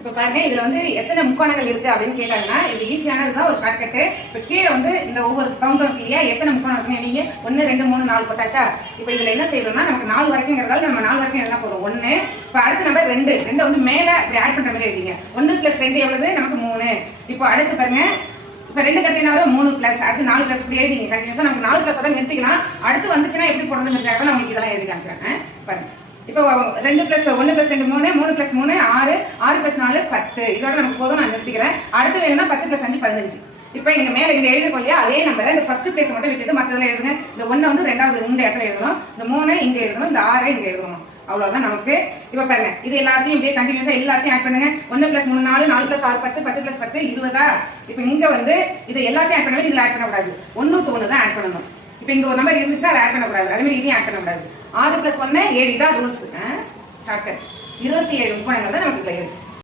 இப்ப பாருங்க இதுல வந்து எத்தனை முக்கோணங்கள் இருக்கு அப்படின்னு கேட்டாங்கன்னா இது ஈஸியானதுதான் ஒரு ஷார்ட்கட். இப்ப கீழே வந்து இந்த ஒவ்வொரு கவுண்டர் இல்லையா எத்தனை முக்கோணம் இருக்குன்னு நீங்க 1 2 3 4 போட்டாச்சா. இப்ப இதுல என்ன செய்யறோம்னா நமக்கு 4 வரைக்கும்ங்கிறதால நம்ம 4 வரைக்கும் என்ன போதும் 1. இப்ப அடுத்த நம்பர் 2 வந்து மேல இப்படி ஆட் பண்ற மாதிரி எழுதிங்க. 1 + 2 எவ்வளவு நமக்கு 3. இப்போ அடுத்து பாருங்க இப்ப 2 கட்டினா 3 பிளஸ் அடுத்து 4 பிளஸ் இப்படி எழுதிங்க. கண்டிப்பா நமக்கு 4 பிளஸ் தான் நிறுத்திக்கலாம். அடுத்து வந்துச்சுன்னா எப்படி போடுறதுங்கிறதுக்காக நான் உங்களுக்கு இதெல்லாம் எழுதி காமிக்கிறேன் பாருங்க. இப்போ 2 + 1 + 2 3 3 + 3 6 6 + 4 10. இதோட நமக்கு போதும், நான் நிறுத்திக்கிறேன். அடுத்து வேணும்னா 10 + 5 15. இப்ப இங்க மேல இங்க எழுதுறோம் இல்லையா அதே நம்பரை இந்த ஃபர்ஸ்ட் பிளேஸ் மட்டும் விட்டுட்டு மத்ததுல எழுதுங்க. இந்த 1 வந்து ரெண்டாவது இந்த இடத்துல எழுதணும், இந்த 3 இங்க எழுதணும், இந்த 6 இங்க எழுதணும். அவ்வளவுதான் நமக்கு. இப்ப பாருங்க இது எல்லாத்தையும் இப்படியே கண்டினியூஸா எல்லாத்தையும் ஆட் பண்ணுங்க. 1 + 3 4 4 + 6 10 10 + 10 20. இப்ப இங்க வந்து இது எல்லாத்தையும் ஆட் பண்ணவே இதுல ஆட் பண்ணக்கூடாது. 1க்கு 1 தான் ஆட் பண்ணணும். இப்ப இங்க ஒரு நம்பர் இருந்துச்சுன்னா அதை ஆட் பண்ணக்கூடாது. அதே மாதிரி இதையும் ஆட் பண்ணக்கூடாது. 6 + 1 7 தான் ரூல்ஸ். ஷார்ட்கட் 27 முக்கோணங்கள் தான் நமக்கு இருக்கு.